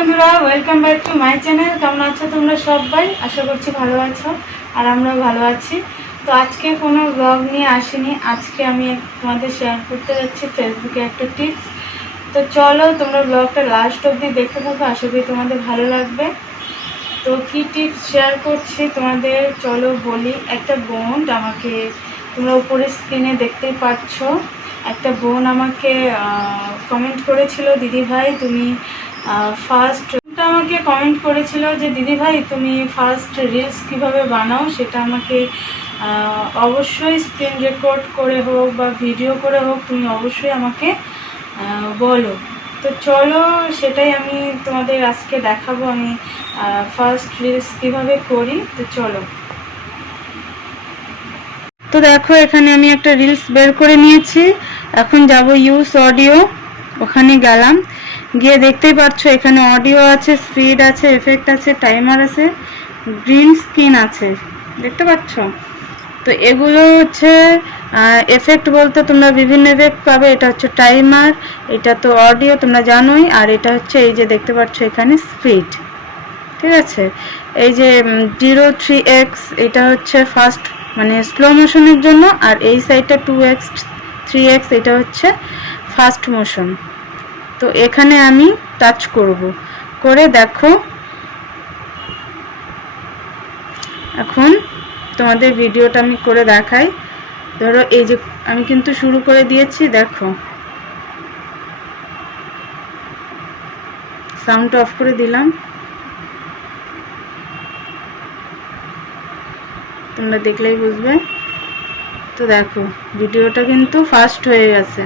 বন্ধুরা welcome back to my channel কেমন আছো তোমরা সবাই? আশা করছি ভালো আছো আর আমরাও ভালো আছি। তো আজকে কোনো ব্লগ নিয়ে আসিনি। আজকে আমি তোমাদের শেয়ার করতে যাচ্ছি ফেসবুকে একটা টিপস তো চলো তোমরা ব্লগটা লাস্ট অবধি দেখতে থাকো। আশা করি তোমাদের ভালো লাগবে। তো কী টিপস শেয়ার করছি তোমাদের? চলো বলি। একটা বোন আমাকে তোমরা উপরে স্ক্রিনে দেখতেই পাচ্ছ। একটা বোন আমাকে কমেন্ট করেছিল, দিদি ভাই, তুমি ফার্স্ট আমাকে কমেন্ট করেছিল যে, দিদি ভাই, তুমি ফার্স্ট রিলস কীভাবে বানাও? সেটা আমাকে অবশ্যই স্ক্রিন রেকর্ড করে হোক বা ভিডিও করে হোক, তুমি অবশ্যই আমাকে বলো। তো চলো, সেটাই আমি তোমাদের আজকে দেখাবো। আমি ফার্স্ট রিলস কীভাবে করি, তো চলো। দেখো, এখানে আমি একটা রিলস বের করে নিয়েছি। এখন যাব ইউজ অডিও ওখানে গেলাম। গিয়ে দেখতেই পাচ্ছ, এখানে অডিও আছে স্পিড আছে এফেক্ট আছে টাইমার আছে গ্রিন স্ক্রিন আছে। দেখতে পাচ্ছ? তো এগুলো হচ্ছে এফেক্ট বলতে তোমরা বিভিন্ন এফেক্ট পাবে। এটা হচ্ছে টাইমার এটা তো অডিও তোমরা জানোই। আর এটা হচ্ছে এই যে দেখতে পাচ্ছ, এখানে স্পিড ঠিক আছে? এই যে জিরো থ্রি এক্স এটা হচ্ছে ফার্স্ট মানে স্লো মোশনের জন্য, আর এই সাইডটা টু এক্স থ্রি এক্স এটা হচ্ছে ফাস্ট মোশন তো এখানে আমি টাচ করব। করে দেখো, এখন তোমাদের ভিডিওটা আমি করে দেখাই। ধরো এই যে আমি কিন্তু শুরু করে দিয়েছি, দেখো। সাউন্ড অফ করে দিলাম। তোমরা দেখলেই বুঝবে। তো দেখো, ভিডিওটা কিন্তু ফাস্ট হয়ে গেছে।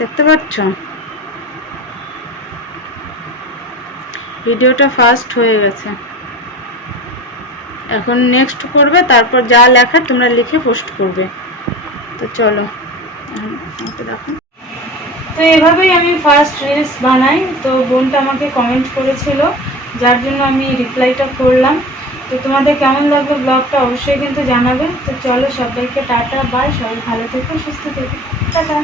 দেখতে পাচ্ছ? ভিডিওটা ফাস্ট হয়ে গেছে। এখন নেক্সট করবে, তারপর যা লেখা তোমরা লিখে পোস্ট করবে। তো চলো দেখো। তো এভাবেই আমি ফার্স্ট রিলস বানাই। তো বোনটা আমাকে কমেন্ট করেছিল যার জন্য আমি রিপ্লাইটা করলাম। তো তোমাদের কেমন লাগবে ব্লগটা অবশ্যই কিন্তু জানাবে। তো চলো সবাইকে টাটা বাই সবাই ভালো থেকো, সুস্থ থেকো। টাটা।